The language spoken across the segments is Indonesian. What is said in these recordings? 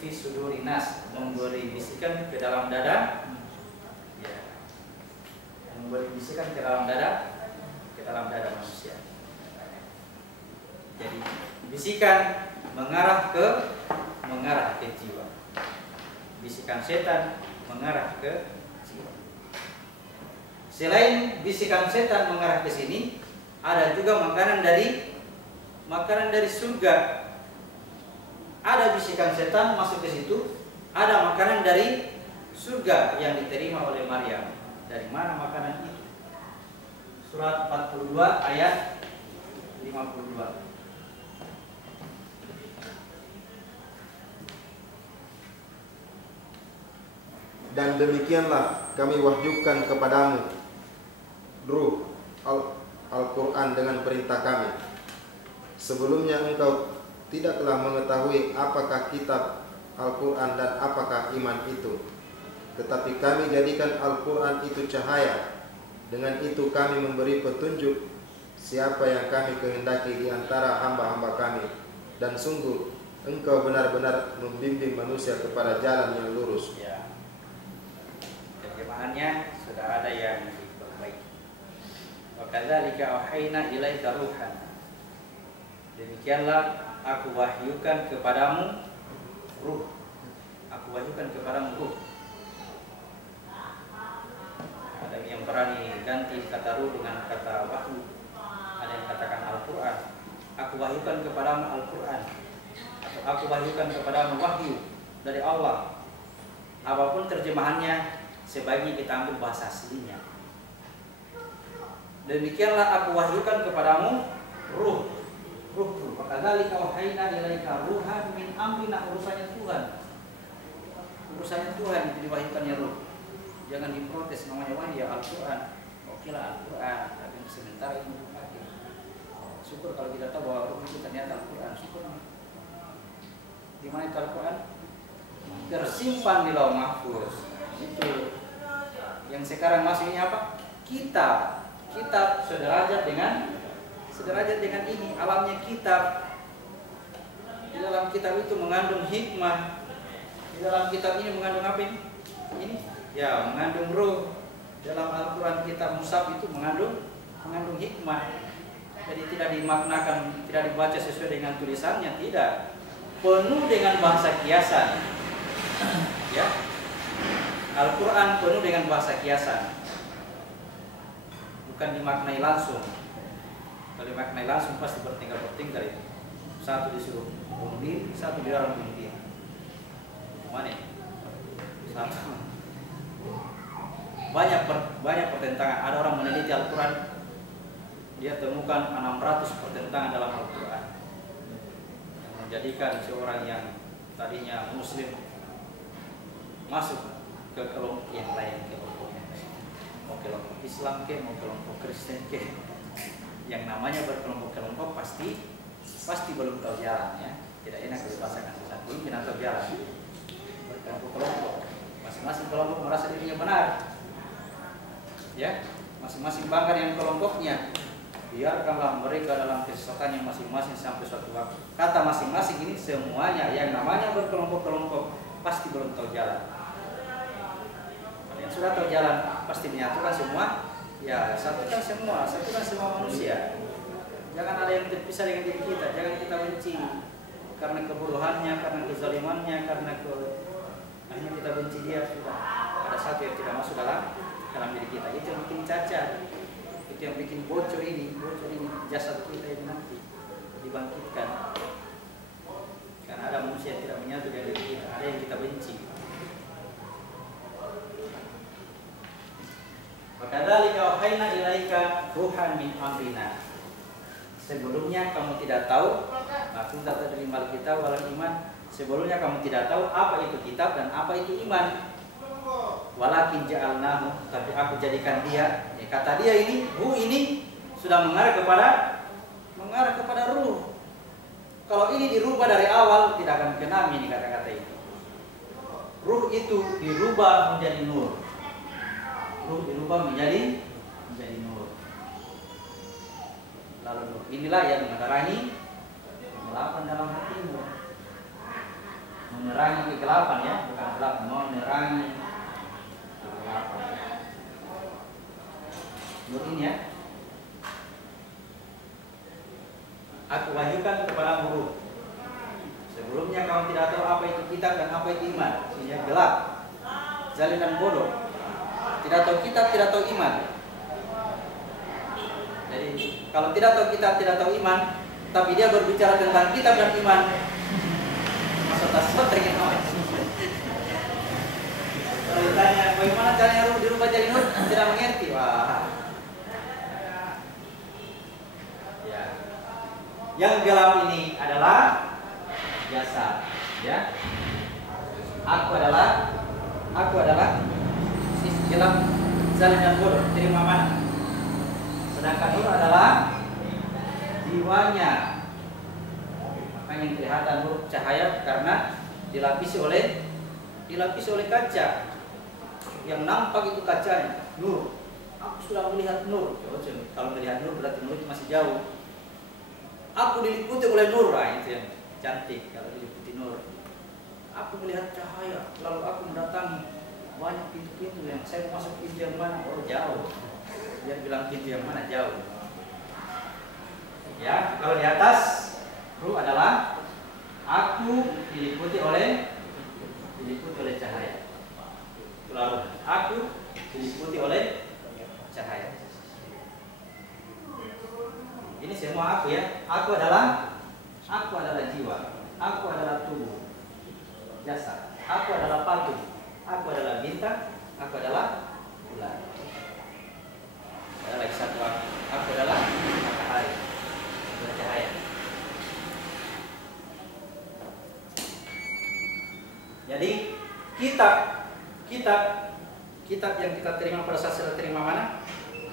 fi suduri nas, memberi bisikan ke dalam dada, ya, memberi bisikan ke dalam dada manusia. Jadi bisikan mengarah ke jiwa. Bisikan setan mengarah ke jiwa. Selain bisikan setan mengarah ke sini, ada juga makanan dari surga. Ada bisikan setan masuk ke situ, ada makanan dari surga yang diterima oleh Maryam. Dari mana makanan itu? Surat 42 ayat 52. Dan demikianlah kami wahyukan kepadamu Ruh Al-Quran dengan perintah kami. Sebelumnya engkau tidaklah mengetahui apakah kitab Al-Quran dan apakah iman itu. Tetapi kami jadikan Al-Quran itu cahaya. Dengan itu kami memberi petunjuk siapa yang kami kehendaki di antara hamba-hamba kami. Dan sungguh engkau benar-benar membimbing manusia kepada jalan yang lurus. Ya. Terjemahannya sudah ada yang diperbaiki. Wa kadzalika auhayna ilaika ruhan. Demikianlah aku wahyukan kepadamu ruh. Aku wahyukan kepadamu ruh. Ada yang berani ganti kata ruh dengan kata wahyu. Ada yang katakan Al-Quran. Aku wahyukan kepadamu Al-Quran. Atau aku wahyukan kepadamu wahyu dari Allah. Apapun terjemahannya, sebaiknya kita ambil bahasa aslinya. Demikianlah aku wahyukan kepadamu ruh. Ruh. Fakadzalika auhayna ilaika ruhan min amrina, urusannya Tuhan. Urusannya Tuhan itu diwahyukannya ruh. Jangan diprotes namanya wahyu Al-Quran. Oke lah Al-Quran, tapi sementara itu dipakai. Syukur kalau kita tahu bahwa ruh itu ternyata Al-Quran. Syukur. Di mana itu Al-Quran? Tersimpan di Lauh Mahfuz. Itu yang sekarang masih ini apa? Kitab sederajat dengan ini, alamnya kitab. Di dalam kitab itu mengandung hikmah. Di dalam kitab ini mengandung apa ini? Ini ya mengandung ruh. Dalam Al-Quran kitab Mushaf itu mengandung hikmah. Jadi tidak dimaknakan, tidak dibaca sesuai dengan tulisannya, tidak. Penuh dengan bahasa kiasan. Ya. Al-Quran penuh dengan bahasa kiasan. Bukan dimaknai langsung. Kalau dimaknai langsung pasti bertinggal-bertinggal itu. Satu disuruh bunuh diri, satu di dalam bunuh diri. Mana? Satu. Banyak pertentangan. Ada orang meneliti Al-Quran, dia temukan 600 pertentangan dalam Al-Quran. Yang menjadikan seorang yang tadinya Muslim masuk ke kelompok yang lain, mau kelompok Islam ke, mau kelompok Kristen ke, yang namanya berkelompok-kelompok pasti belum tahu jalan, ya. Tidak enak kalau dibahasakan sesat, belum pernah tahu jalan. Berkelompok-kelompok, masing-masing kelompok merasa dirinya benar, ya, masing-masing bangga dengan kelompoknya. Biarkanlah mereka dalam kesesatannya masing-masing sampai suatu waktu. Kata masing-masing ini semuanya yang namanya berkelompok-kelompok pasti belum tahu jalan. Yang sudah tahu jalan pasti menyatukan semua, ya satukan semua manusia. Jangan ada yang terpisah dengan diri kita, jangan kita benci karena kebodohannya, karena kezalimannya, akhirnya kita benci dia. Sudah ada satu yang tidak masuk dalam diri kita, itu yang bikin cacat, itu yang bikin bocor ini jasad kita ini nanti dibangkitkan. Karena ada manusia yang tidak menyatu dengan diri kita, ada yang kita benci. Wakadzalika auhayna ilaika ruhan min amrina. Sebelumnya kamu tidak tahu, aku tak terima kitab wal iman. Sebelumnya kamu tidak tahu apa itu kitab dan apa itu iman. Walakin ja'alnahu, tapi aku jadikan dia. Ya, kata dia ini, ruh ini sudah mengarah kepada ruh. Kalau ini dirubah dari awal tidak akan kena ini kata-kata itu. Ruh itu dirubah menjadi nur. Ruh dirubah menjadi nur. Lalu nur inilah yang menerangi kegelapan dalam hatimu, menerangi kegelapan ya, bukan gelap, menerangi kegelapan. Nur ini ya. Aku wahyukan kepada Ruh. Sebelumnya kamu tidak tahu apa itu kitab dan apa itu iman. Sehingga gelap, zalim dan bodoh. Tidak tahu kitab, tidak tahu iman. Jadi kalau tidak tahu kitab, tidak tahu iman, tapi dia berbicara tentang kitab dan iman, masa tasawuf terkait apa? Kalau ditanya bagaimana caranya Ruh dirubah jadi nur, tidak mengerti. Wah. Ya. Yang gelap ini adalah jasa, ya. Aku adalah sisi gelap, zalim dan bodoh. Terima mana? Sedangkan nur adalah jiwanya. Makanya yang kelihatan nur cahaya karena dilapisi oleh kaca. Yang nampak itu kacanya, nur. Aku sudah melihat nur. Kalau melihat nur berarti nur itu masih jauh. Aku diliputi oleh nur, itu yang cantik kalau diliputi nur. Aku melihat cahaya, lalu aku mendatangi banyak pintu-pintu yang saya mau masuk pintu yang mana? Oh jauh. Dia bilang pintu yang mana jauh. Ya, kalau di atas ruh adalah aku diliputi oleh cahaya. Lalu aku diliputi oleh cahaya. Ini semua aku ya. Aku adalah jiwa. Aku adalah tubuh, jasad. Aku adalah patung. Aku adalah bintang. Aku adalah bulan. Ada lagi satu aku. Aku adalah matahari. Bercahaya. Jadi kitab yang kita terima pada saat kita terima mana?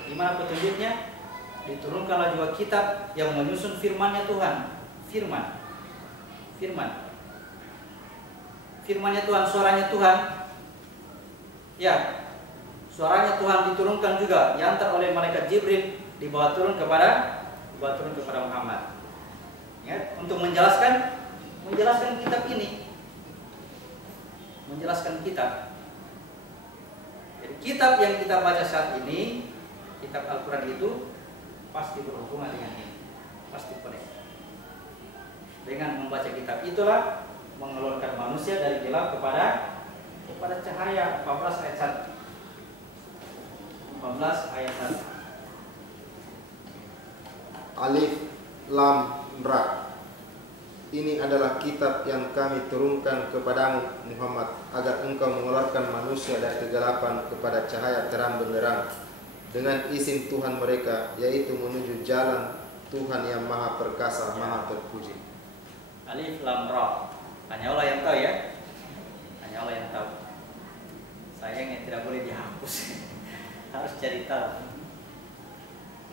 Di mana petunjuknya? Diturunkanlah juga kitab yang menyusun firman-Nya Tuhan. Firman-Nya Tuhan, suaranya Tuhan. Ya, suaranya Tuhan diturunkan juga, diantar oleh malaikat Jibril, dibawa turun kepada Muhammad. Ya, untuk menjelaskan kitab ini. Menjelaskan kitab. Jadi kitab yang kita baca saat ini, kitab Al-Quran itu pasti berhubungan dengan ini, pasti connect. Dengan membaca kitab itulah mengeluarkan manusia dari gelap kepada cahaya. 14 ayat 1. Alif Lam Ra. Ini adalah kitab yang kami turunkan kepadamu Muhammad, agar engkau mengeluarkan manusia dari kegelapan kepada cahaya terang benderang, dengan izin Tuhan mereka, yaitu menuju jalan Tuhan yang maha perkasa, maha terpuji. Alif Lam Ra. Hanya Allah yang tahu ya. Hanya Allah yang tahu. Sayangnya tidak boleh dihapus. Harus cari tahu.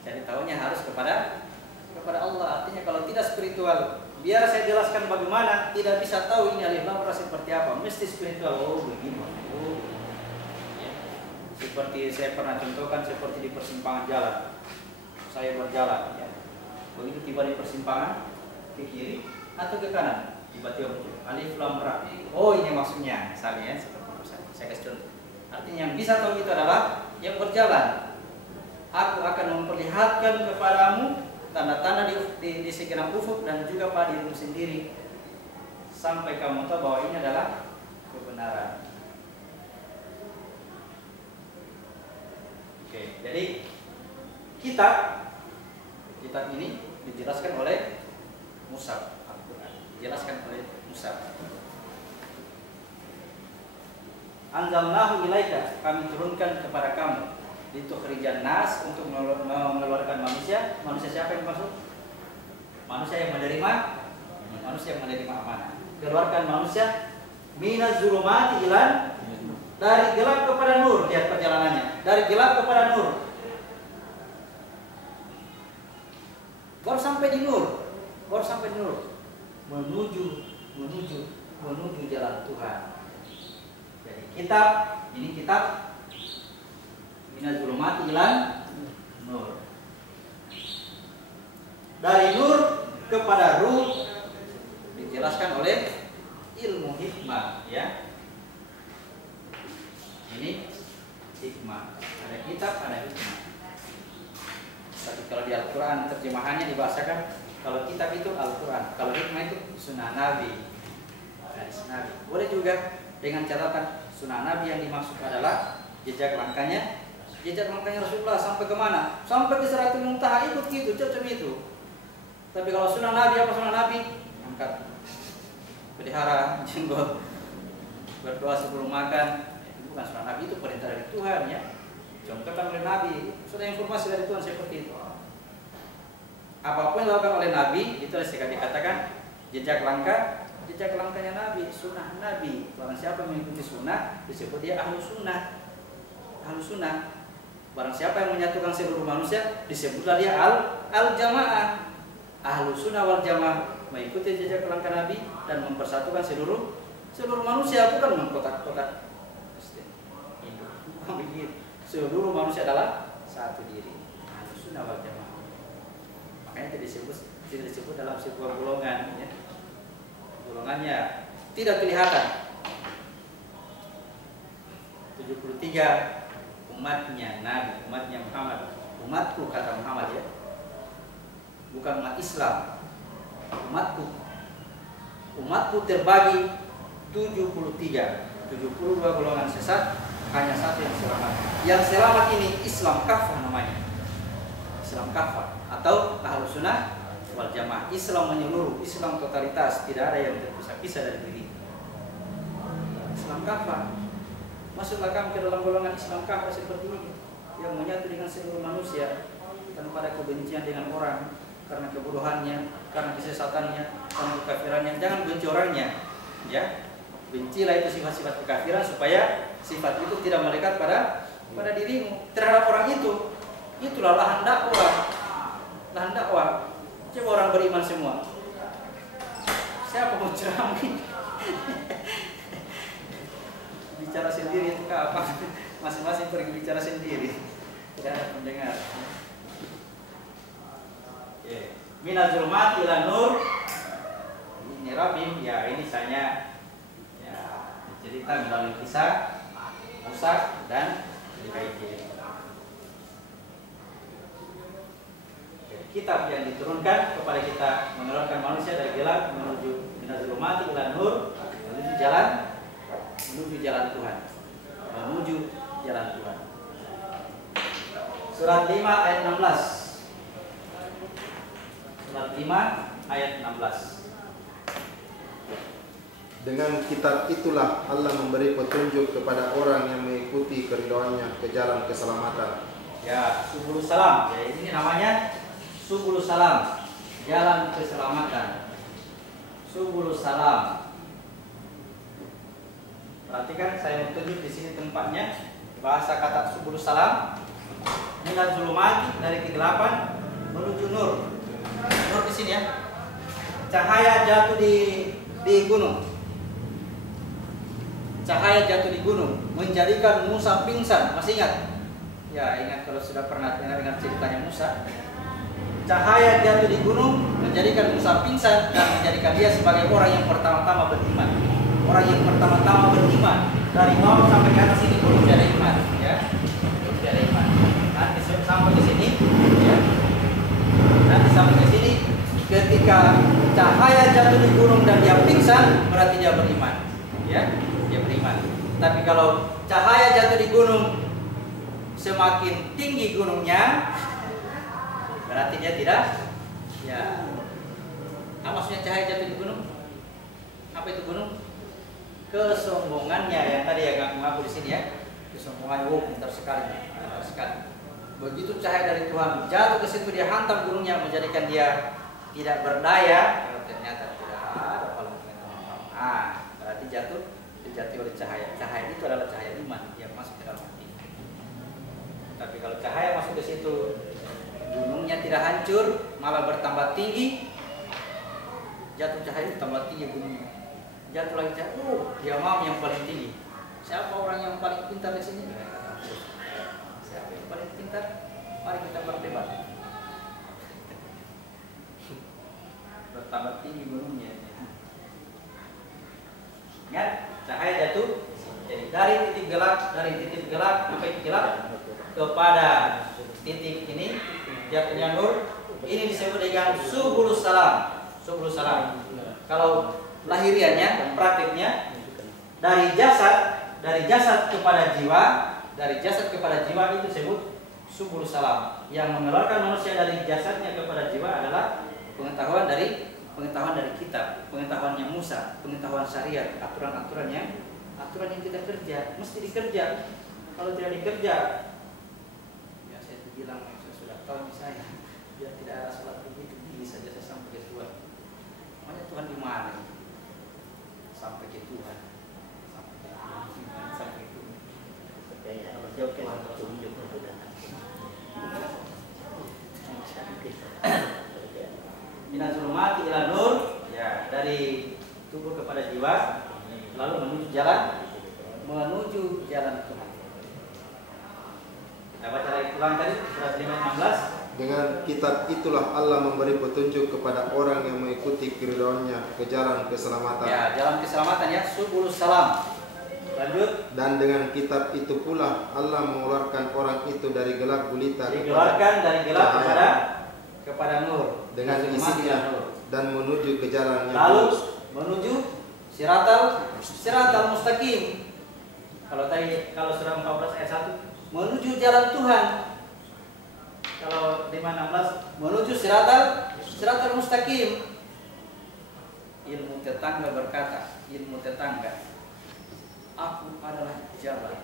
Cari tahunya harus kepada Allah. Artinya kalau tidak spiritual, biar saya jelaskan bagaimana, tidak bisa tahu ini Alif Lam Ra seperti apa. Mesti spiritual. Oh begini. Oh. Seperti saya pernah contohkan, seperti di persimpangan jalan. Saya berjalan, ya. Begitu tiba di persimpangan, ke kiri atau ke kanan, tiba-tiba muncul Alif Lam Ra. Oh ini maksudnya, misalnya ya, seperti itu saya kasih contoh. Artinya yang bisa tahu itu adalah yang berjalan. Aku akan memperlihatkan kepadamu tanda-tanda di segenap ufuk dan juga pada dirimu sendiri, sampai kamu tahu bahwa ini adalah kebenaran. Oke, jadi kitab ini dijelaskan oleh Mushaf Al-Quran, dijelaskan oleh Mushaf. Anzalnahu ilaika, kami turunkan kepada kamu, litukhrijan nas, untuk mengeluarkan manusia. Manusia siapa yang masuk? Manusia yang menerima amanah. Keluarkan manusia minaz zulumati ilan, dari gelap kepada nur. Lihat perjalanannya, dari gelap kepada nur, baru sampai di nur, menuju jalan Tuhan. Jadi kitab minaz zulumati ilan nur, dari nur kepada ruh, dijelaskan oleh ilmu hikmah, ya. Ini hikmah. Ada kitab, ada hikmah. Tapi kalau di Al-Quran terjemahannya dibahasakan, kalau kitab itu Al-Quran, kalau hikmah itu sunnah Nabi, hadis Nabi. Boleh juga dengan catatan sunnah Nabi yang dimaksud adalah jejak langkahnya Rasulullah sampai kemana? Sampai ke Sidratul Muntaha, ikut gitu, cocok itu. Tapi kalau sunnah Nabi, apa sunnah Nabi? Angkat pelihara jenggot, berdoa sebelum makan. Itu bukan sunnah Nabi, itu perintah dari Tuhan, ya. Contohkan oleh Nabi, sudah informasi dari Tuhan seperti itu. Apapun yang dilakukan oleh Nabi, itu dikatakan jejak langkahnya Nabi, sunnah Nabi. Barang siapa yang mengikuti sunnah, disebut dia ahlu sunnah. Ahlu sunnah. Barang siapa yang menyatukan seluruh manusia, disebutlah dia al-jamaah. Ahlu sunnah wal jamaah, mengikuti jejak langkah Nabi dan mempersatukan seluruh manusia, bukan mengkotak-kotak. Seluruh manusia adalah satu diri. Ahlu sunnah wal jamaah. Makanya tidak disebut dalam sebuah golongan, ya. Golongannya tidak kelihatan. 73 umatnya Nabi, umatnya Muhammad. Umatku kata Muhammad, ya. Bukan umat Islam. Umatku terbagi 73. 72 golongan sesat, hanya satu yang selamat. Yang selamat ini Islam kafah namanya. Islam kafah atau ahlu sunnah wal jamaah. Islam menyeluruh, Islam totalitas, tidak ada yang terpisah-pisah dari diri. Islam kafah. Masuklah kamu ke dalam golongan Islam kafah seperti ini, yang menyatu dengan seluruh manusia tanpa ada kebencian dengan orang karena kebodohannya, karena kesesatannya, karena kekafirannya. Jangan benci orangnya, ya. Bencilah itu sifat-sifat kekafiran supaya sifat itu tidak melekat pada dirimu terhadap orang itu. Itulah lahan dakwah. Lahan dakwah. Coba orang beriman semua. Siapa mau ceramah? Bicara sendiri itu apa? Masing-masing pergi bicara sendiri. Tidak ada pendengar. Minal zulmat ila nur. Ini Rabim, ya ini saya cerita melalui kisah Musa dan Khidir. Kitab yang diturunkan kepada kita mengeluarkan manusia dari gelap menuju minazulumati ila nur, menuju jalan Tuhan. Surat 5 ayat 16. Surat 5 ayat 16. Dengan kitab itulah Allah memberi petunjuk kepada orang yang mengikuti keridhoannya ke jalan keselamatan. Ya, subul salam. Ya, ini namanya subul salam, jalan keselamatan. Subul salam. Perhatikan, saya tunjuk di sini tempatnya. Bahasa kata subul salam, minal zulumati, dari kegelapan menuju nur. Nur di sini, ya. Cahaya jatuh di gunung. Cahaya jatuh di gunung menjadikan Musa pingsan. Masih ingat? Ya, ingat kalau sudah pernah dengar ceritanya Musa. Cahaya jatuh di gunung menjadikan Musa pingsan dan menjadikan dia sebagai orang yang pertama-tama beriman. Orang yang pertama-tama beriman dari bawah sampai ke atas ini belum ada iman, ya. Belum ada iman. Nanti sampai ke sini, ya. Nanti sampai ke sini ketika cahaya jatuh di gunung dan dia pingsan, berarti dia beriman, ya. Dia beriman. Tapi kalau cahaya jatuh di gunung semakin tinggi gunungnya, berarti dia tidak, ya. Apa maksudnya cahaya jatuh di gunung? Apa itu gunung? Kesombongannya yang tadi ya ngaku di sini, ya. Kesombongannya, pintar sekali. Begitu cahaya dari Tuhan jatuh ke situ, dia hantam gunungnya, menjadikan dia tidak berdaya. Ternyata tidak ada paling. Berarti jatuh oleh cahaya. Cahaya itu adalah cahaya iman yang masuk ke dalam hati. Tapi kalau cahaya masuk ke situ, gunungnya tidak hancur, malah bertambah tinggi. Jatuh cahaya itu tambah tinggi gunungnya. Jatuh lagi cahaya, dia mau yang paling tinggi. Siapa orang yang paling pintar di sini? Siapa yang paling pintar? Mari kita berdebat. Bertambah tinggi gunungnya. Ingat, cahaya jatuh. Jadi dari titik gelap apa itu gelap kepada titik ini jatuhnya nur. Ini disebut dengan subulus salam. Subulus salam. Kalau lahiriannya, praktiknya dari jasad kepada jiwa itu disebut subulus salam. Yang mengeluarkan manusia dari jasadnya kepada jiwa adalah pengetahuan dari kitab, pengetahuannya Musa, pengetahuan syariat, aturan yang kita kerja, mesti dikerja. Kalau tidak dikerja, ya saya bilang saya sudah tahu misalnya, biar tidak ada sholat begitu, ini saja saya sampai ke Tuhan. Makanya Tuhan di mana? Sampai ke Tuhan, sampai ke Tuhan. Kalau jauh kan tunjuk Minaz zulumati ila nur, ya dari tubuh kepada jiwa, lalu menuju jalan Tuhan. Kita baca lagi ulang tadi surat 5:16. Dengan kitab itulah Allah memberi petunjuk kepada orang yang mengikuti keridhaannya ke jalan keselamatan. Ya, jalan keselamatan ya, subulus salam. Lanjut. Dan dengan kitab itu pula Allah mengeluarkan orang itu dari gelap gulita kepada nur dengan isinya dan menuju ke jalan yang lalu lurus. menuju siratal mustaqim. Kalau surah 14 ayat 1 menuju jalan Tuhan. Kalau 5:16 menuju siratal mustaqim. Ilmu tetangga berkata, aku adalah jalan.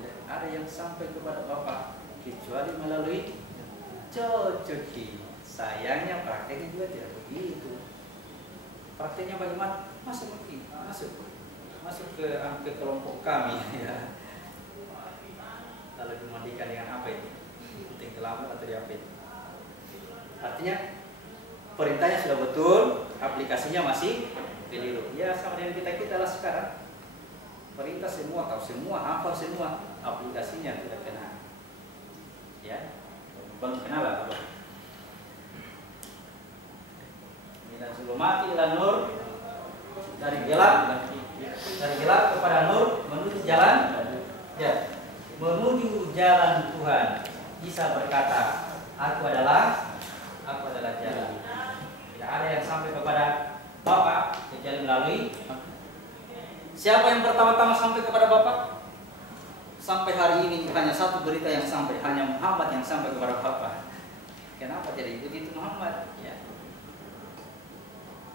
Tidak ada yang sampai kepada Bapa kecuali melalui cocoki. Sayangnya prakteknya juga tidak begitu. Prakteknya bagaimana? Masuk ke kelompok kami ya. Lalu dimandikan dengan apa ini? Tenggelam atau apa itu? Artinya perintahnya sudah betul, aplikasinya masih keliru. Ya sama dengan kita lah sekarang. Perintah semua, tahu semua, hafal semua, aplikasinya tidak kena. Ya, bang kenapa? Minaz zulumati ila nur, dari gelap kepada nur menuju jalan, ya, menuju jalan Tuhan. Isa berkata, aku adalah jalan. Tidak ada yang sampai kepada Bapa kecuali melalui. Siapa yang pertama-tama sampai kepada Bapa? Sampai hari ini hanya satu berita yang sampai, hanya Muhammad yang sampai kepada Bapa. Kenapa tidak ikuti itu Muhammad? Ya.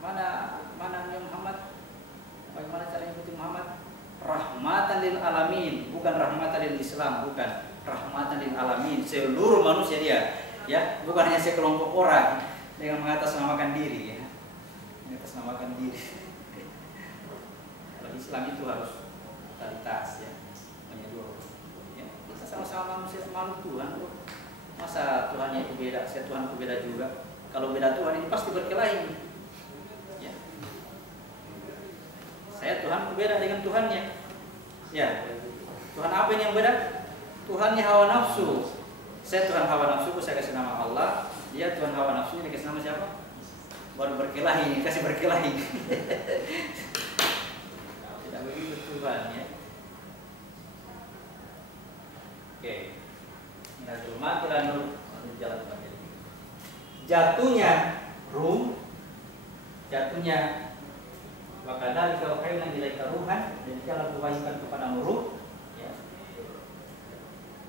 Mana Muhammad? Bagaimana cara ikuti Muhammad? Rahmatan lil alamin, bukan rahmatan lil Islam, bukan rahmatan lil alamin, seluruh manusia dia, ya, bukan hanya sekelompok orang dengan mengatasnamakan diri, ya. Mengatasnamakan diri. Kalau Islam itu harus totalitas, ya, menyeluruh. Ya, kita sama-sama manusia, makhluk Tuhan. Masa Tuhannya itu beda, saya Tuhan itu beda juga. Kalau beda Tuhan ini pasti berkelahi. Ya. Saya Tuhan berbeda dengan Tuhannya. Ya. Tuhan apa ini yang beda? Tuhannya hawa nafsu. Saya Tuhan hawa nafsu, saya kasih nama Allah. Dia Tuhan hawa nafsu, dia kasih nama siapa? Baru berkelahi, kasih berkelahi. Tidak begitu Tuhan, ya. Oke. Minaz zulumati ila nur, menuju jalan Tuhan. Jatuhnya Rum, jatuhnya wakadzalika auhayna ilaika ruhan, dan telah kuwahyukan kepada Ruh, ya,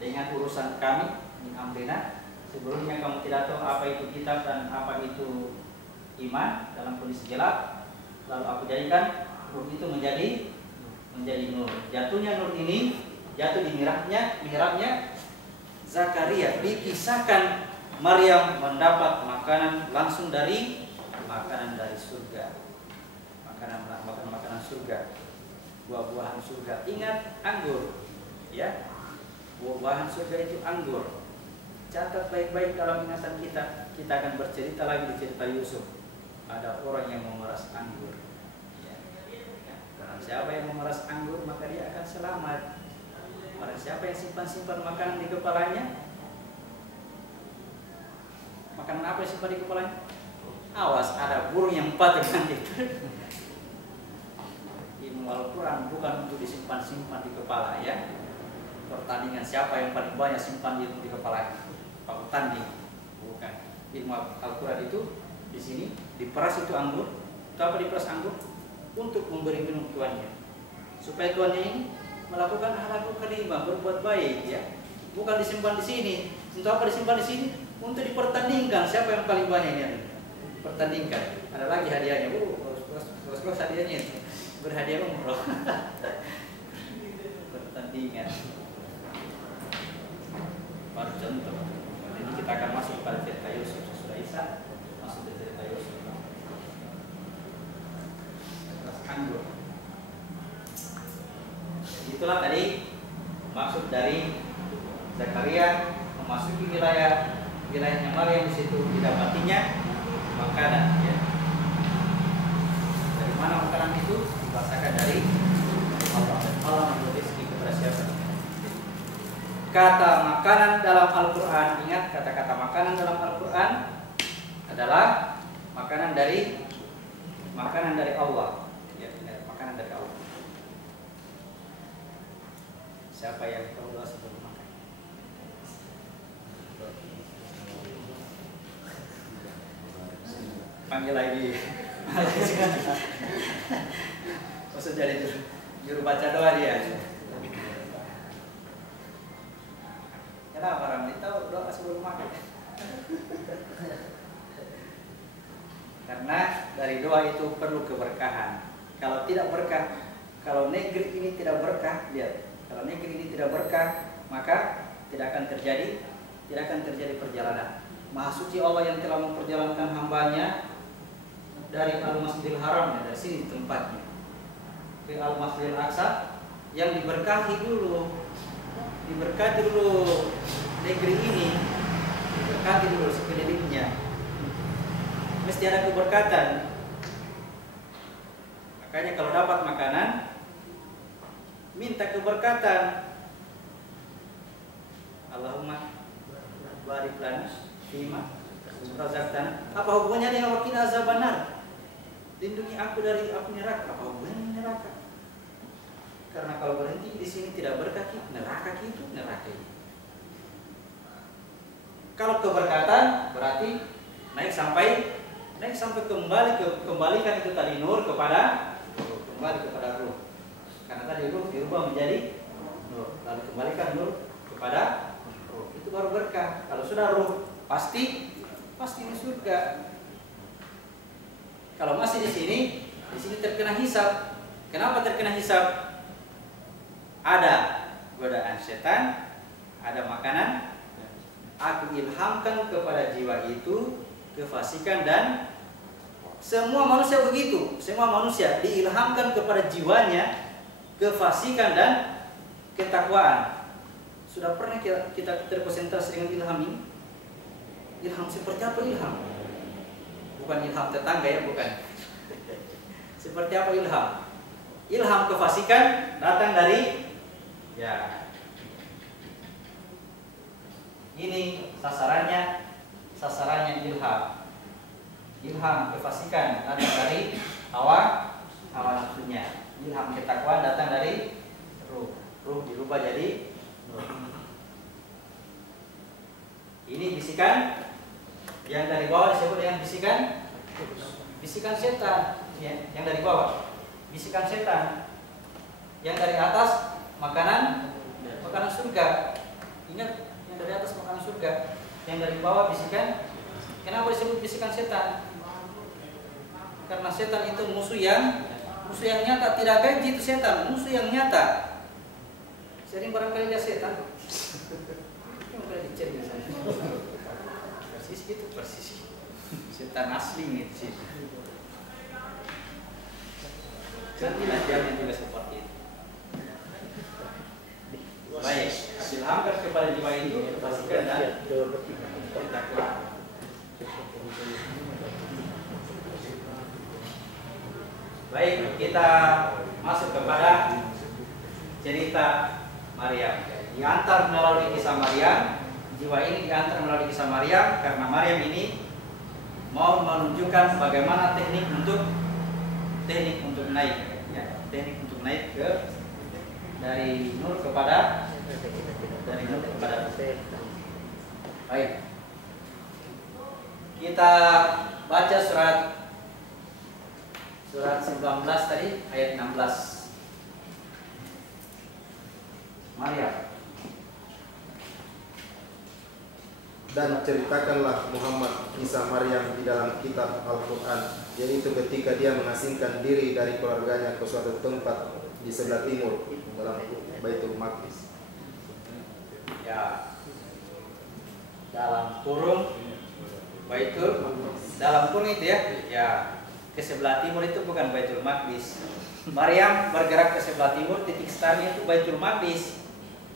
dengan urusan kami min amrina. Sebelumnya kamu tidak tahu apa itu kitab dan apa itu iman dalam kondisi gelap. Lalu aku jadikan Ruh itu menjadi nur. Jatuhnya Nur ini jatuh di mihrabnya Zakaria. Dikisahkan Maryam mendapat makanan langsung dari surga. Makanan surga, buah-buahan surga. Ingat anggur, ya, buah-buahan surga itu anggur. Catat baik-baik dalam ingatan kita. Kita akan bercerita lagi di cerita Yusuf. Ada orang yang memeras anggur. Ya. Barang siapa yang memeras anggur maka dia akan selamat. Barang siapa yang simpan makanan di kepalanya, makanan apa yang simpan di kepalanya? Awas, ada burung yang patah dengan itu. ilmu Al-Quran bukan untuk disimpan-simpan di kepala ya. Pertandingan siapa yang paling banyak simpan ilmu di kepala, Pak tanding. Bukan. Ilmu Al-Quran itu di sini diperas itu anggur. Itu apa diperas anggur? Untuk memberi minum tuannya, supaya tuannya ini melakukan akhlakul karimah, berbuat baik ya. Bukan disimpan di sini. Untuk apa disimpan di sini? Untuk dipertandingkan siapa yang paling banyak ini. Pertandingkan. Ada lagi hadiahnya. Bos hadiahnya itu. Berhadiah umroh. Pertandingan. Baru contoh. Ini kita akan masuk pada cerita Yusuf. Sudah Isa masuk ke cerita Yusuf. Anggur. Itulah tadi maksud dari Zakaria memasuki wilayahnya Maryam, di situ didapatinya makanan ya. Dari mana makanan itu? Dibahasakan dari Allah, dan Allah memberi rezeki kepada siapa. Kata makanan dalam Al-Quran, ingat kata-kata makanan dalam Al-Quran adalah makanan dari Allah ya, makanan dari Allah. Siapa yang tahu doa sebelum makan? Panggil lagi. Maksud jadi juru baca doa dia. Kenapa Ramli tahu doa sebelum makan? Karena dari doa itu perlu keberkahan. Kalau tidak berkah, kalau negeri ini tidak berkah, lihat. Kalau negeri ini tidak berkah, maka tidak akan terjadi perjalanan. Maha suci Allah yang telah memperjalankan hambanya dari Al-Masjidil Haram, dari sini tempatnya, ke Al-Masjidil Aqsa, yang diberkahi dulu negeri ini, diberkati dulu sekelilingnya. Mesti ada keberkatan. Makanya kalau dapat makanan, minta keberkatan. Allahumma barik lana fima razaqtana. Apa hubungannya dengan waqina azabannar? Lindungi aku dari api neraka. Apa hubungannya neraka? Karena kalau berhenti di sini tidak berkah, neraka itu. Kalau keberkatan berarti naik sampai kembalikan itu tadi nur kepada ruh. Karena tadi ruh dirubah menjadi nur, lalu kembalikan nur kepada ruh. Itu baru berkah. Kalau sudah ruh pasti ini surga. Kalau masih di sini terkena hisab. Kenapa terkena hisab? Ada godaan setan, ada makanan. Aku ilhamkan kepada jiwa itu kefasikan, dan semua manusia begitu. Semua manusia diilhamkan kepada jiwanya kefasikan dan ketakwaan. Sudah pernah kita terkonsentrasi dengan ilham ini? Ilham seperti apa ilham? Bukan ilham tetangga ya, bukan. Seperti apa ilham? Ilham kefasikan datang dari ya. Ini sasarannya ilham. Ilham kefasikan datang dari hawa nafsunya. Ilham ketakwaan datang dari ruh. Ruh dirubah jadi nur. Ini bisikan yang dari bawah disebut dengan bisikan setan ya, yang dari bawah bisikan setan. Yang dari atas makanan surga. Ingat, yang dari atas makanan surga, yang dari bawah bisikan. Kenapa disebut bisikan setan? Karena setan itu musuh yang nyata, tidak gaji itu setan, musuh yang nyata. Sering barangkali lihat setan. Persis. Setan asli itu sih. Tidak jamin juga seperti itu. Baik, ilhamkan kepada jiwa ini pastikan dan bertakwa. Baik, kita masuk kepada cerita Maryam. Diantar melalui kisah Maryam, jiwa ini diantar melalui kisah Maryam karena Maryam ini mau menunjukkan bagaimana teknik untuk naik, ya, teknik untuk naik ke dari nur kepada baik. Kita baca surat 19 tadi ayat 16. Maryam. Dan ceritakanlah Muhammad kisah Maryam di dalam kitab Al-Quran, yaitu ketika dia mengasingkan diri dari keluarganya ke suatu tempat di sebelah timur dalam Baitul Maqdis. Ya, dalam kurung Baitul, dalam kurung itu ya ke sebelah timur itu bukan Baitul Maqdis. Maryam bergerak ke sebelah timur, titik startnya itu Baitul Maqdis.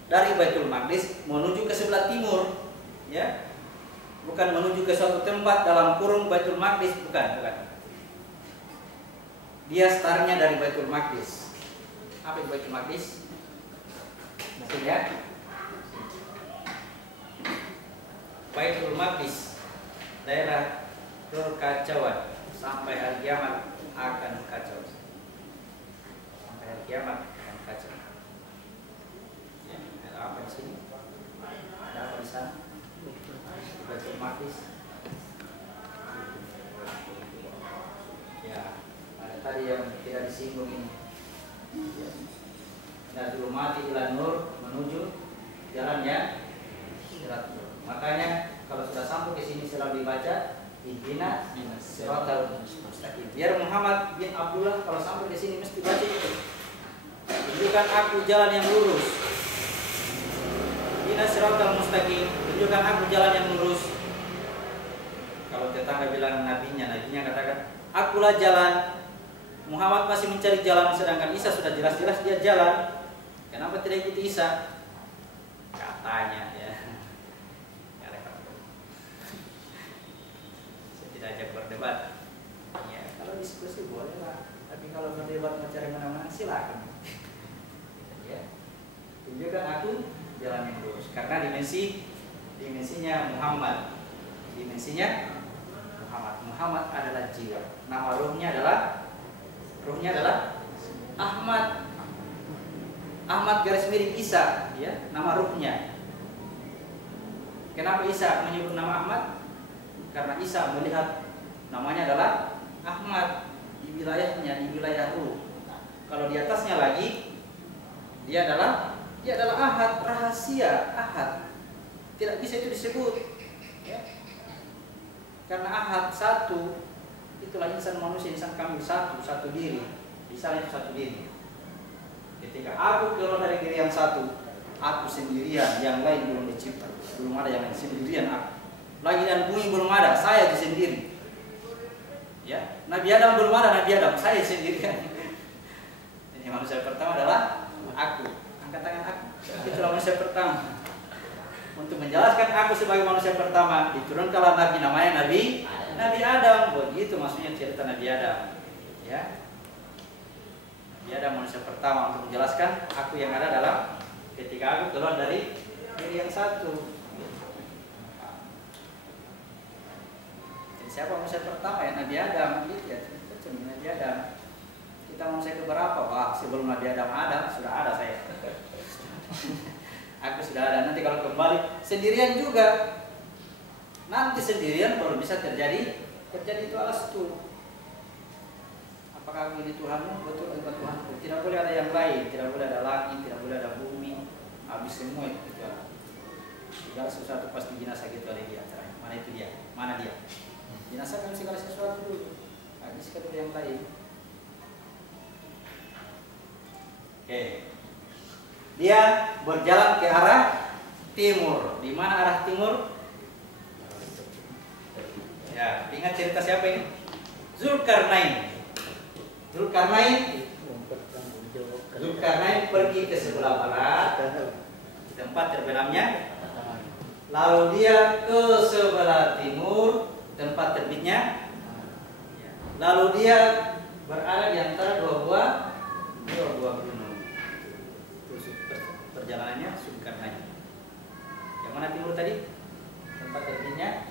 Dari Baitul Maqdis menuju ke sebelah timur, ya, bukan menuju ke suatu tempat dalam kurung Baitul Maqdis, bukan. Dia startnya dari Baitul Maqdis. Apa itu Baitul Maqdis? Mungkin ya. Baitul Maqdis, daerah kekacauan sampai hari kiamat akan kacau. Sampai hari kiamat akan kacau. Ya, ada apa di sini? Ada apa di sana? Baitul Maqdis. Ya, ada tadi yang tidak disinggung ini. Dari mati ila nur menuju jalannya sirat. Makanya kalau sudah sampai ke sini selalu dibaca Ihdina siratal mustaqim. Biar Muhammad bin Abdullah kalau sampai ke sini mesti baca itu. Tunjukkan aku jalan yang lurus. Ihdina siratal mustaqim. Tunjukkan aku jalan yang lurus. Kalau tetangga bilang nabinya katakan, akulah jalan. Muhammad masih mencari jalan, sedangkan Isa sudah jelas-jelas dia jalan. Kenapa tidak ikuti Isa? Katanya ya. Saya tidak ajak berdebat. Ya, kalau diskusi boleh lah. Tapi kalau berdebat mencari menang-menang silakan. Ya. Tunjukkan aku jalan yang lurus. Karena dimensinya Muhammad. Muhammad adalah jiwa. Nama ruhnya adalah Ahmad. Ahmad garis miring Isa, ya, nama ruhnya. Kenapa Isa menyebut nama Ahmad? Karena Isa melihat namanya adalah Ahmad di wilayahnya, di wilayah ruh. Kalau di atasnya lagi dia adalah Ahad, rahasia Ahad. Tidak bisa itu disebut, ya. Karena Ahad satu, itulah insan manusia, insan kami satu diri. Isa itu satu diri. Ketika aku keluar dari diri yang satu, aku sendirian, yang lain belum dicipta, belum ada yang lain, sendirian aku. Lagi dan bumi belum ada, saya sendiri. Ya, Nabi Adam belum ada, Nabi Adam, saya sendirian. Jadi manusia pertama adalah aku. Angkat tangan aku. Itulah manusia pertama. Untuk menjelaskan aku sebagai manusia pertama, diturunkanlah Nabi, namanya Nabi Adam. Begitu maksudnya cerita Nabi Adam. Ya. Dia ada manusia pertama untuk menjelaskan aku yang ada dalam ketika aku keluar dari diri yang satu. Jadi siapa manusia pertama ya? Nabi Adam. Gitu ya, Nabi Adam. Kita manusia keberapa? Wah, sebelum Nabi Adam ada, sudah ada saya. Aku sudah ada. Nanti kalau kembali sendirian juga. Nanti sendirian baru bisa terjadi itu alastu. Apakah ini Tuhanmu? Betul, bukan Tuhanku. Tidak boleh ada yang lain, tidak boleh ada langit, tidak boleh ada bumi. Habis semua itu kecuali. Segala sesuatu pasti binasa kecuali dia. Mana itu dia? Mana dia? Binasakan segala sesuatu dulu. Habiskan dulu yang lain. Oke. Dia berjalan ke arah timur. Di mana arah timur? Ya, ingat cerita siapa ini? Zulkarnain pergi ke sebelah barat, tempat terbenamnya. Lalu dia ke sebelah timur, tempat terbitnya. Lalu dia berada di antara dua buah gunung. Perjalanannya Zulkarnain. Yang mana timur tadi? Tempat terbitnya.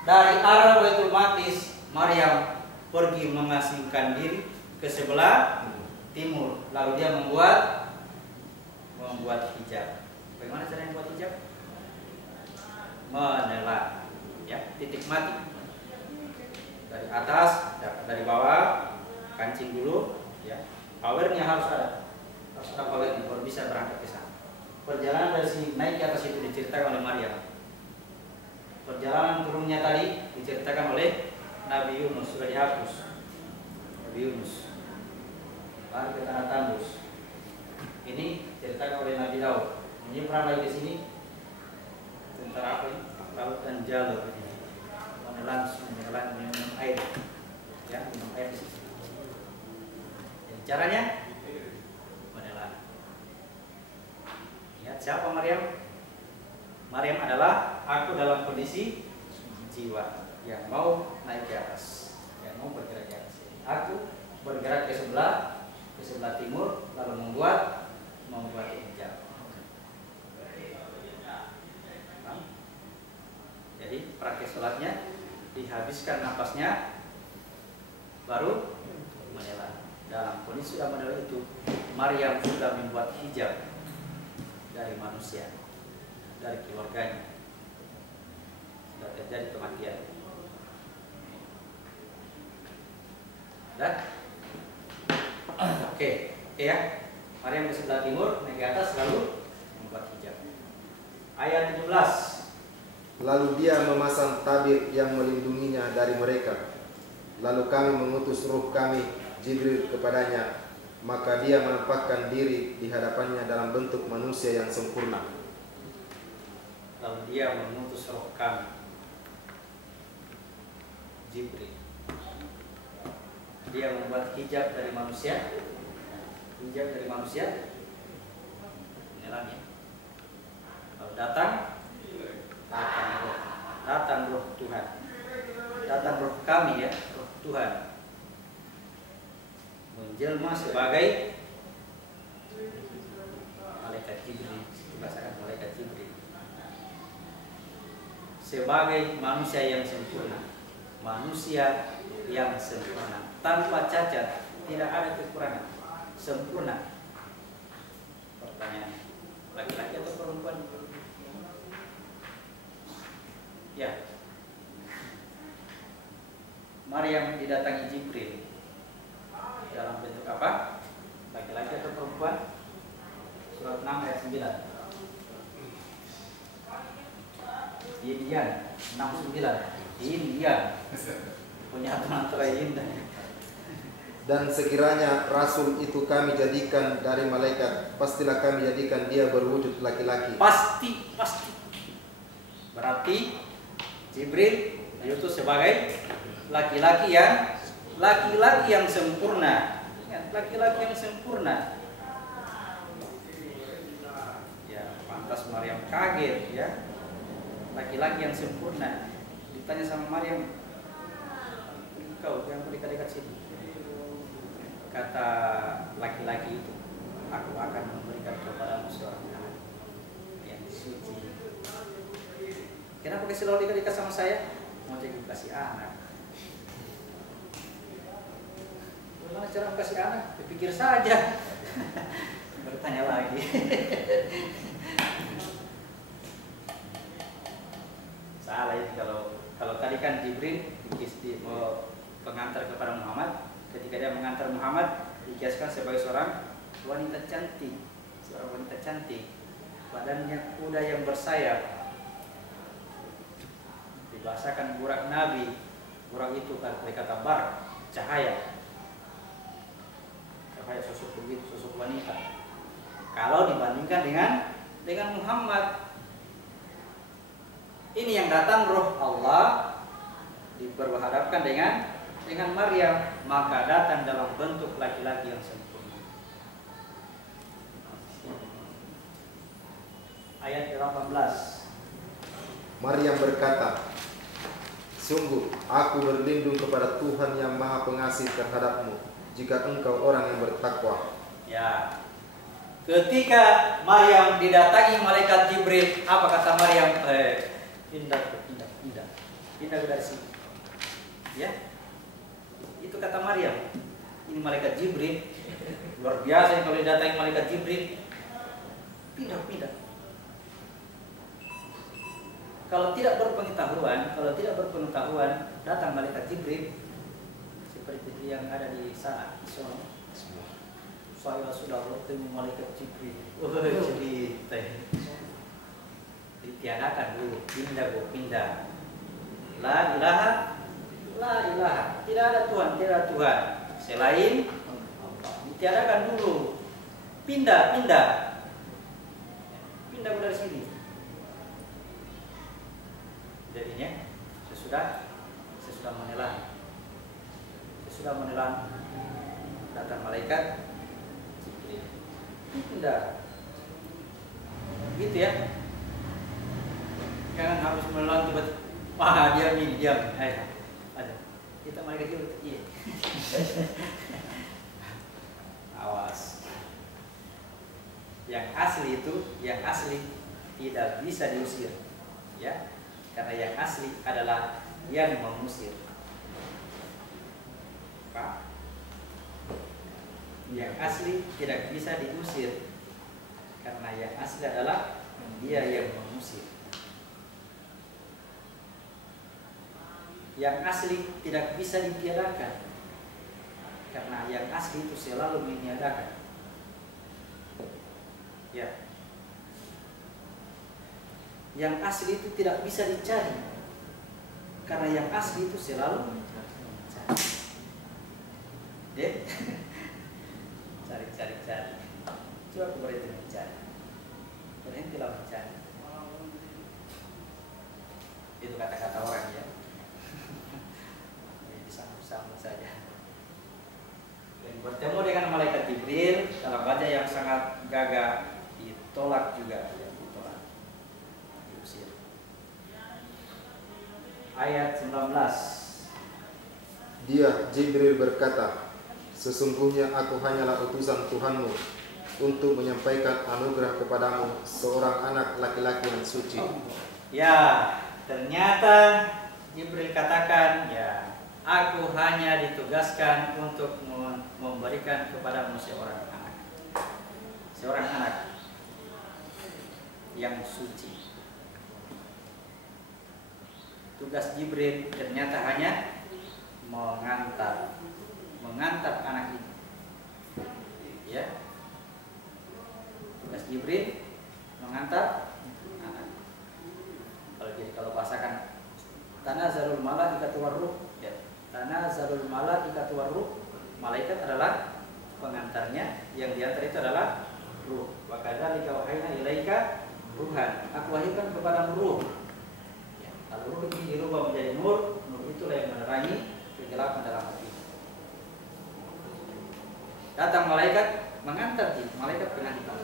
Dari arah Baitul Maqdis, Maryam pergi mengasingkan diri ke sebelah timur. Lalu dia membuat hijab. Bagaimana cara membuat hijab? Menelan, ya, titik mati. Dari atas, dari bawah, kancing dulu, ya. Powernya harus ada powernya baru bisa berangkat ke sana. Perjalanan dari sini naik ke atas itu diceritakan oleh Maryam. Perjalanan turunnya tadi diceritakan oleh Nabi Yunus, sudah dihapus. Nabi Yunus. Lari ke tanah tandus. Ini ceritakan oleh Nabi Daud. Menyeberang lagi ke sini. Tentara apa ini? Laut dan jalur ini. Menelan minum air. Ya, minum air di sini. Jadi caranya menelan. Lihat siapa Maryam? Maryam adalah aku dalam kondisi jiwa yang mau naik ke atas, yang mau bergerak ke atas. Aku bergerak ke sebelah timur, lalu membuat hijab. Jadi praktek sholatnya dihabiskan napasnya, baru menelan. Dalam kondisi sudah menelan itu, Maryam sudah membuat hijab dari manusia, dari keluarganya. Sudah terjadi kematian. Dan oke ya. Maryam ke sebelah timur, naik ke atas, lalu membuat hijab. Ayat 17. Lalu dia memasang tabir yang melindunginya dari mereka. Lalu kami mengutus ruh kami Jibril kepadanya, maka dia menampakkan diri di hadapannya dalam bentuk manusia yang sempurna. Lalu dia mengutus roh kami Jibril. Dia membuat hijab dari manusia. Hijab dari manusia. Inilah. Lalu datang roh Tuhan. Datang roh kami, ya, roh Tuhan. Menjelma sebagai malaikat Jibril. Dibahasakan malaikat Jibril. Sebagai manusia yang sempurna. Manusia yang sempurna, tanpa cacat, tidak ada kekurangan, sempurna. Pertanyaan, laki-laki atau perempuan? Ya. Maryam didatangi Jibril dalam bentuk apa? Laki-laki atau perempuan? Surat 6 ayat 9. Indian 69. Indian punya antara indah. Dan sekiranya Rasul itu kami jadikan dari malaikat, pastilah kami jadikan dia berwujud laki-laki. Pasti. Berarti Jibril diutus sebagai laki-laki yang sempurna. Laki-laki yang sempurna. Ya, pantas Maryam kaget, ya. Laki-laki yang sempurna. Ditanya sama Maryam, "Kau yang dekat-dekat sini." Kata laki-laki itu, "Aku akan memberikan kepadamu seorang anak yang suci." Kenapa selalu dekat-dekat sama saya? Mau jadi kasih anak. Bagaimana cara kasih anak? Dipikir saja. Bertanya lagi. Salah itu kalau tadi kan Jibril pengantar kepada Muhammad. Ketika dia mengantar Muhammad, dikiaskan sebagai seorang wanita cantik, badannya kuda yang bersayap. Dibahasakan burak Nabi. Burak itu kan dari kata bar, cahaya sosok wanita. Kalau dibandingkan dengan Muhammad, ini yang datang roh Allah diperhadapkan dengan Maryam, maka datang dalam bentuk laki-laki yang sempurna. Ayat 18. Maryam berkata, "Sungguh aku berlindung kepada Tuhan yang Maha Pengasih terhadapmu, jika engkau orang yang bertakwa." Ya. Ketika Maryam didatangi malaikat Jibril, apa kata Maryam? Pindah dari sini. Ya. Itu kata Maryam. Ini malaikat Jibril Luar biasa kalau didatangi malaikat Jibril, pindah-pindah. Kalau tidak berpengetahuan, datang malaikat Jibril seperti yang ada di sana. Saya sudah bertemu malaikat Jibril. Jadi ditiadakan dulu, pindah. La ilaha, tidak ada Tuhan selain Allah. Ditiadakan dulu, pindah dari sini. Jadinya sesudah menelan datang malaikat Jibril, pindah gitu ya. Jangan harus menelan tiba-tiba, wah diam. Ada kita malaikat Jibril, iya. Awas. Yang asli tidak bisa diusir, ya. Karena yang asli adalah yang mengusir. Pak, yang asli tidak bisa diusir, karena yang asli adalah dia yang mengusir. Yang asli tidak bisa ditiadakan, karena yang asli itu selalu meniadakan. Ya. Yang asli itu tidak bisa dicari, karena yang asli itu selalu mencari. Cari. Coba berhenti mencari. Berhentilah mencari. Itu kata-kata orang ya. Disambut saja. Dan bertemu dengan malaikat Jibril dalam wajah yang sangat gagah, ditolak juga. Ayat 19. Dia Jibril berkata, sesungguhnya aku hanyalah utusan Tuhanmu untuk menyampaikan anugerah kepadamu seorang anak laki-laki yang suci. Ya, ternyata Jibril katakan, ya, aku hanya ditugaskan untuk memberikan kepadamu seorang anak yang suci. Tugas Jibril ternyata hanya mengantar anak ini. Ya. Tugas Jibril mengantar anak. Kalau bahasakan tanazalul malaikatu warruh, ya. Tanazalul malaikatu warruh, malaikat adalah pengantarnya, yang diantar itu adalah ruh. Wa kadzalika wahayna ilaika ruhan. Aku wahyukan kepadamu ruh. Lalu ruh ini dirubah menjadi nur itulah yang menerangi kegelapan dalam hati. Datang malaikat mengantar dia, malaikat pengantar.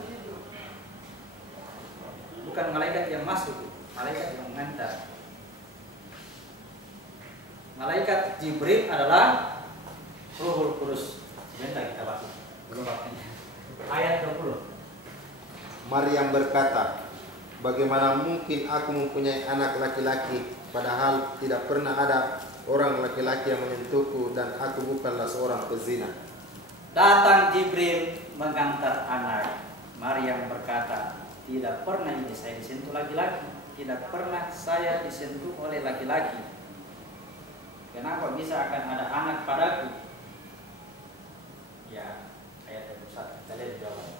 Bukan malaikat yang masuk, malaikat yang mengantar. Malaikat Jibril adalah Ruhul Qudus. Sebentar kita bahas. Belum waktunya. Ayat 20. Maryam berkata, bagaimana mungkin aku mempunyai anak laki-laki, padahal tidak pernah ada orang laki-laki yang menyentuhku dan aku bukanlah seorang pezina. Datang Jibril mengantar anak. Maryam berkata, tidak pernah ini saya disentuh laki-laki, tidak pernah saya disentuh oleh laki-laki. Kenapa bisa akan ada anak padaku? Ya, ayat 21. Kita lihat jawaban.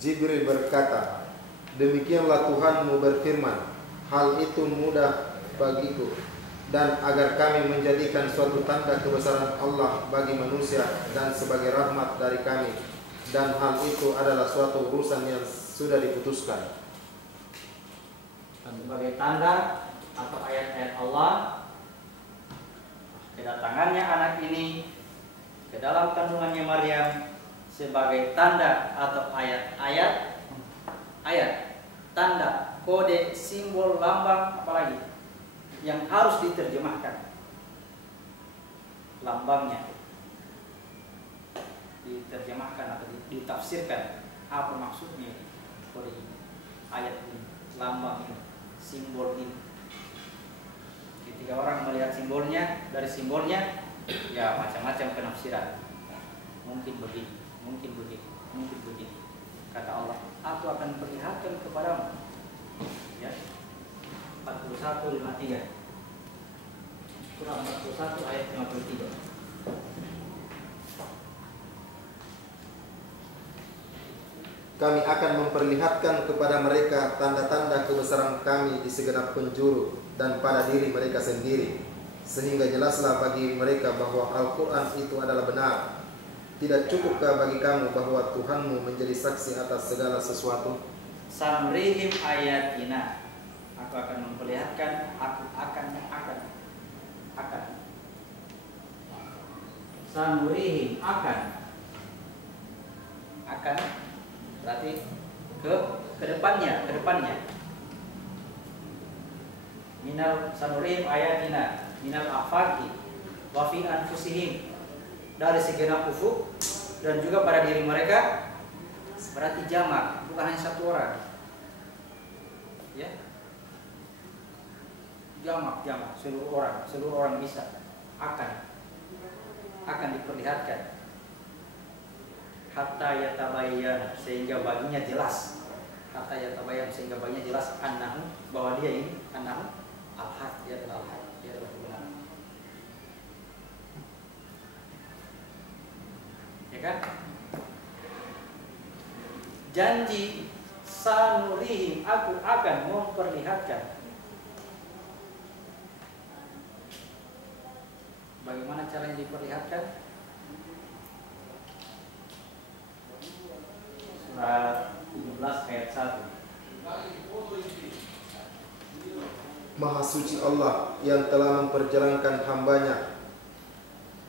Jibril berkata, demikianlah Tuhanmu berfirman, hal itu mudah bagiku, dan agar kami menjadikan suatu tanda kebesaran Allah bagi manusia dan sebagai rahmat dari kami, dan hal itu adalah suatu urusan yang sudah diputuskan. Dan sebagai tanda atau ayat-ayat Allah, kedatangannya anak ini ke dalam kandungannya Maryam sebagai tanda atau ayat, tanda, kode, simbol, lambang, apalagi yang harus diterjemahkan. Lambangnya diterjemahkan atau ditafsirkan, apa maksudnya kode ini, ayat ini, lambang ini, simbol ini. Ketika orang melihat simbolnya, dari simbolnya ya macam-macam penafsiran. mungkin begini, mungkin begini, mungkin begini. Kata Allah, aku akan perlihatkan kepadamu. Ya. 41:53. Surah 41 ayat 53. Kami akan memperlihatkan kepada mereka tanda-tanda kebesaran kami di segenap penjuru dan pada diri mereka sendiri, sehingga jelaslah bagi mereka bahwa Al-Quran itu adalah benar. Tidak cukupkah bagi kamu bahwa Tuhanmu menjadi saksi atas segala sesuatu? Sanurihim ayatina. Aku akan memperlihatkan, aku akan. Sanurihim akan berarti ke depannya. Minal sanurihim ayatina minal afaqi wa fi anfusihim, dari segenap ufuk dan juga pada diri mereka. Berarti jamak, bukan hanya satu orang. Ya. Jamak, seluruh orang bisa akan diperlihatkan. Hatta yatabayyan, sehingga baginya jelas. Hatta yatabayyan, sehingga baginya jelas annahu, bahwa dia ini annahu al-haq, dia adalah al-haq, dia adalah kebenaran. Ya kan? Janji sanurihim, aku akan memperlihatkan. Bagaimana caranya diperlihatkan? Surat 17 ayat 1. Maha suci Allah yang telah memperjalankan hambanya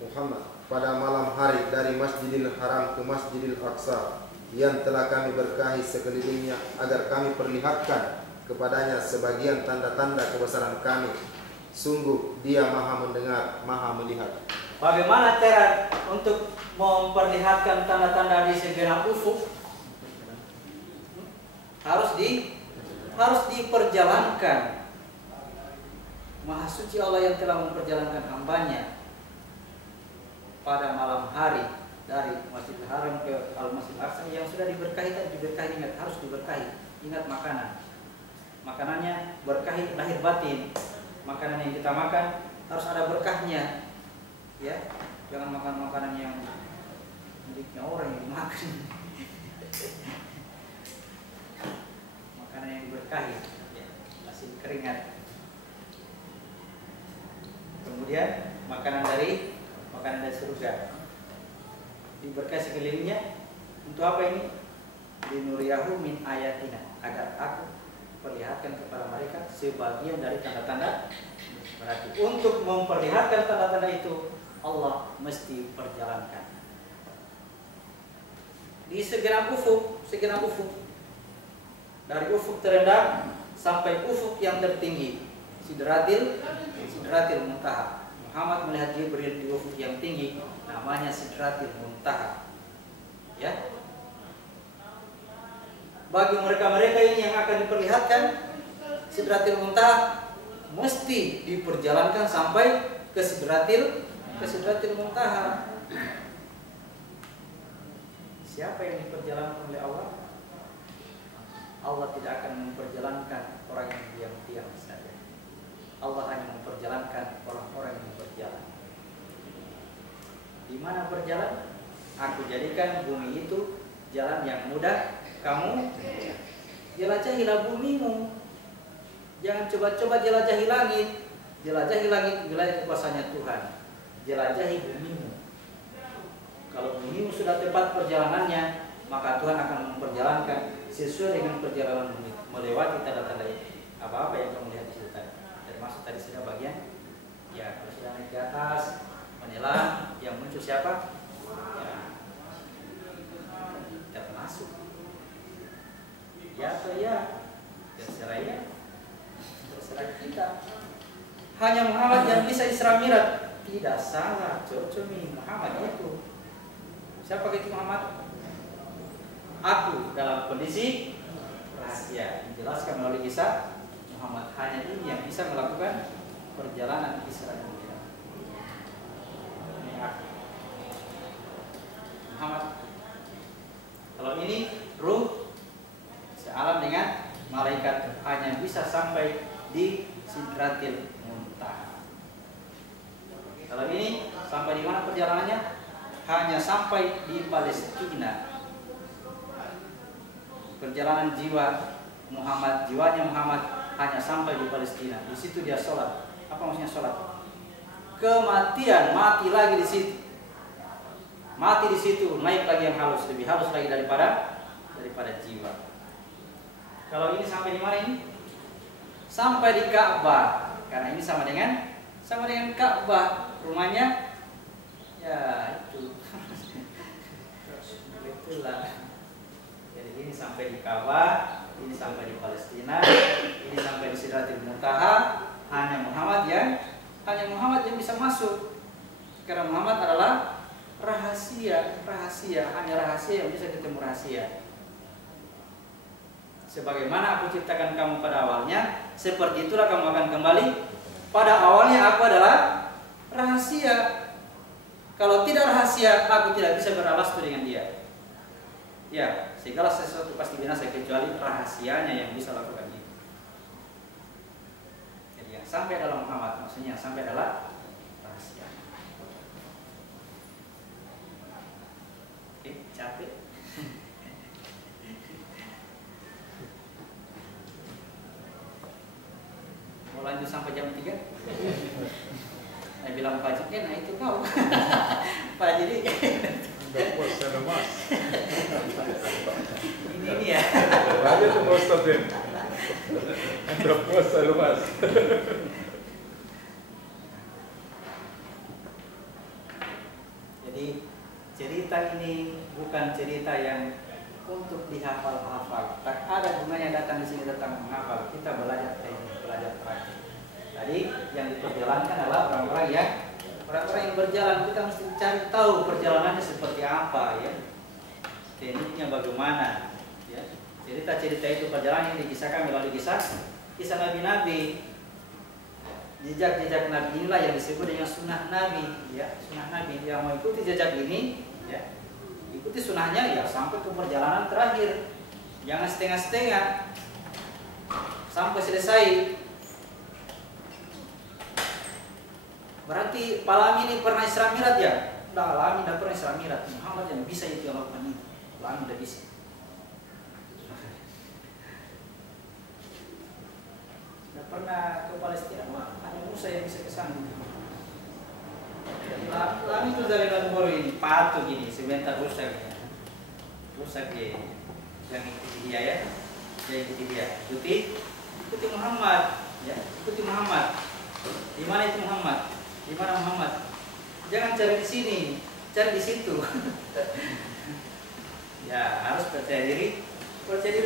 Muhammad pada malam hari dari Masjidil Haram ke Masjidil Aqsa, yang telah kami berkahi sekelilingnya agar kami perlihatkan kepadanya sebagian tanda-tanda kebesaran kami. Sungguh dia maha mendengar, maha melihat. Bagaimana cara untuk memperlihatkan tanda-tanda di segenap ufuk? Harus diperjalankan. Maha suci Allah yang telah memperjalankan hambanya pada malam hari dari Masjidil Haram ke Al-Masjidil Aqsa, yang sudah diberkahi. Ingat, harus diberkahi. Ingat makanannya berkahi lahir batin. Makanan yang kita makan harus ada berkahnya, ya. Jangan makan makanan yang miliknya orang yang dimakan. Makanan yang berkahi, ya, hasil keringat. Kemudian makanan dari surga diberkahi sekelilingnya. Untuk apa ini? Linuriyahu min ayatina, agar aku perlihatkan kepada mereka sebagian dari tanda-tanda. Berarti untuk memperlihatkan tanda-tanda itu Allah mesti perjalankan di segenap ufuk, dari ufuk terendah sampai ufuk yang tertinggi, Sidratil Muntaha. Muhammad melihat Jibril di ufuk yang tinggi, namanya Sidratil Muntaha. Ya. Bagi mereka ini yang akan diperlihatkan, Sidratil Muntaha mesti diperjalankan sampai ke Sidratil Muntaha. Siapa yang diperjalankan oleh Allah? Allah tidak akan memperjalankan orang yang diam-diam saja. Allah hanya memperjalankan orang-orang yang berjalan. Di mana berjalan? Aku jadikan bumi itu jalan yang mudah. Kamu jelajahilah bumimu. Jangan coba-coba jelajahi langit. Jelajahi langit wilayah kekuasaannya Tuhan. Jelajahi bumimu. Kalau bumimu sudah tepat perjalanannya, maka Tuhan akan memperjalankan sesuai dengan perjalanan melewati tanda-tanda ini. Apa-apa yang kamu lihat di situ tadi, termasuk tadi sudah bagian, ya kalau sudah naik ke atas, menyelam, yang muncul siapa? Ya, termasuk. Ya atau ya, terserah kita. Hanya Muhammad yang bisa Isra Mi'raj. Tidak salah, cocomi Muhammad itu. Siapa itu Muhammad? Aku dalam kondisi rahasia, dijelaskan melalui kisah Muhammad. Hanya ini yang bisa melakukan perjalanan Isra Mi'raj. Ini aku. ini ruh sealam dengan malaikat, hanya bisa sampai di Sidratil Muntaha. Kalau ini sampai di mana perjalanannya? Hanya sampai di Palestina. Perjalanan jiwa Muhammad, jiwanya Muhammad hanya sampai di Palestina. Di situ dia sholat. Apa maksudnya sholat? Kematian, mati lagi di situ. Mati di situ, naik lagi yang halus, lebih halus lagi daripada jiwa. Kalau ini sampai di mana ini? Sampai di Ka'bah. Karena ini sama dengan Ka'bah. Rumahnya ya itu. Itulah. Jadi ini sampai di Ka'bah, ini sampai di Palestina, ini sampai di Sidratil Muntaha. Hanya Muhammad yang bisa masuk. Karena Muhammad adalah rahasia, hanya rahasia yang bisa ketemu rahasia. Sebagaimana aku ciptakan kamu pada awalnya, seperti itulah kamu akan kembali. Pada awalnya aku adalah rahasia. Kalau tidak rahasia, aku tidak bisa beralastu dengan dia. Ya, segala sesuatu pasti binasa kecuali rahasianya yang bisa lakukan itu. Jadi yang sampai dalam Muhammad, maksudnya yang sampai adalah rahasia. Capek. Mau lanjut sampai jam 3? Saya bilang Pak Haji, nah itu kau. Pak Haji Udah puasa lemas. ini ya. Aja tuh Pak Ustadz. Udah puasa lemas. Jadi cerita ini bukan cerita yang untuk dihafal-hafal. Tak ada gunanya datang di sini datang menghafal. Kita belajar teknik, belajar praktik. Tadi yang diperjalankan adalah orang-orang yang berjalan. Kita mesti cari tahu perjalanannya seperti apa, ya. Tekniknya bagaimana, ya. Cerita-cerita itu perjalanan yang dikisahkan melalui kisah nabi-nabi. Jejak-jejak Nabi inilah yang disebut dengan sunnah Nabi, ya. Sunnah Nabi yang mau ikuti jejak ini, ya, ikuti sunnahnya ya sampai ke perjalanan terakhir. Jangan setengah-setengah sampai selesai. Berarti Palami ini pernah Isra Mi'raj ya? Udah Palami tidak pernah Isra Mi'raj. Muhammad yang bisa itu yang lakukan itu. Palami tidak bisa. Tidak pernah ke Palestina, hanya Musa yang bisa ke sana. Palami itu dari Nagoro ini, patuh gini, sebentar rusak ya. Rusak dia. Yang ikuti dia ya. Dia ikuti dia. Ikuti Muhammad, ya. Ikuti Muhammad. Di mana itu Muhammad? Di mana Muhammad? Jangan cari di sini, cari di situ. Ya, harus percaya diri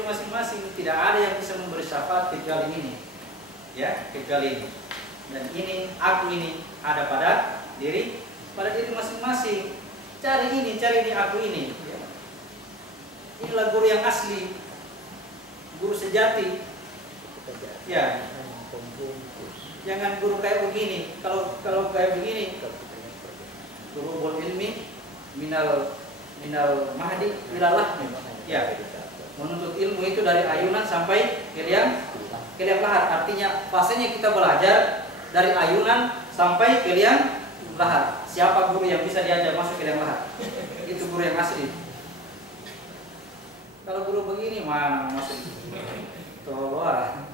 masing-masing. Tidak ada yang bisa memberi syafaat kecuali ini. Ya, kecuali ini. Dan ini, aku ini ada pada diri masing-masing. Cari ini, aku ini. Ya. Inilah guru yang asli, guru sejati. Ya. Jangan guru kayak begini. Kalau kayak begini, guru bol ilmi minal mahdi ilalah. Ya. Menuntut ilmu itu dari ayunan sampai ke liang lahat. Artinya fasenya kita belajar dari ayunan sampai ke liang lahat. Siapa guru yang bisa diajar masuk ke liang lahat? Itu guru yang asli. Kalau guru begini mana masuk? Tolong.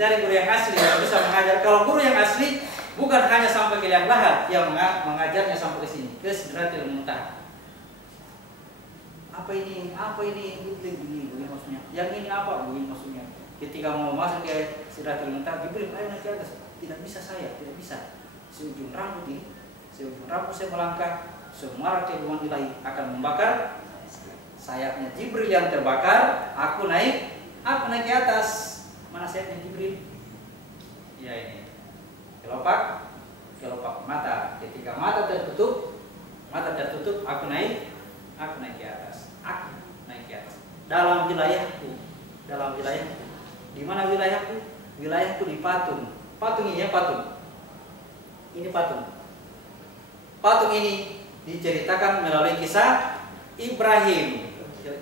Cari guru yang asli yang bisa mengajar. Kalau guru yang asli bukan hanya sampai ke liang lahat, yang mengajarnya sampai ke sini, ke Sidratil Muntaha. Apa ini? Begini maksudnya. Yang ini apa? Begini maksudnya. Ketika mau masuk ke Sidratil Muntaha, Jibril ayo naik ke atas. Tidak bisa saya, tidak bisa. Seujung rambut saya melangkah, semua keilmuan ilahi akan membakar sayapnya Jibril yang terbakar. Aku naik ke atas. Mana sayapnya Jibril? Ya ini. Kelopak mata. Ketika mata tertutup, aku naik ke atas. Aku naik ke atas. Dalam wilayahku. Di mana wilayahku? Wilayahku di patung. Patung ini ya patung. Ini patung. Patung ini diceritakan melalui kisah Ibrahim.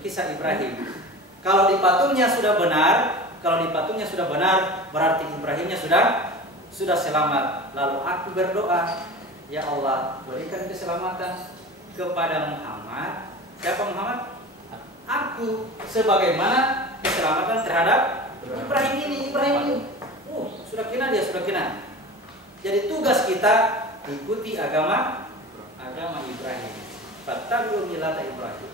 Kisah Ibrahim. Kalau di patungnya sudah benar, berarti Ibrahimnya sudah selamat. Lalu aku berdoa, ya Allah, berikan keselamatan kepada Muhammad. Siapa Muhammad? Aku, sebagaimana keselamatan terhadap Ibrahim ini. Sudah kena dia, sudah kena. Jadi tugas kita ikuti agama Ibrahim. Fattabi'u millata Ibrahim.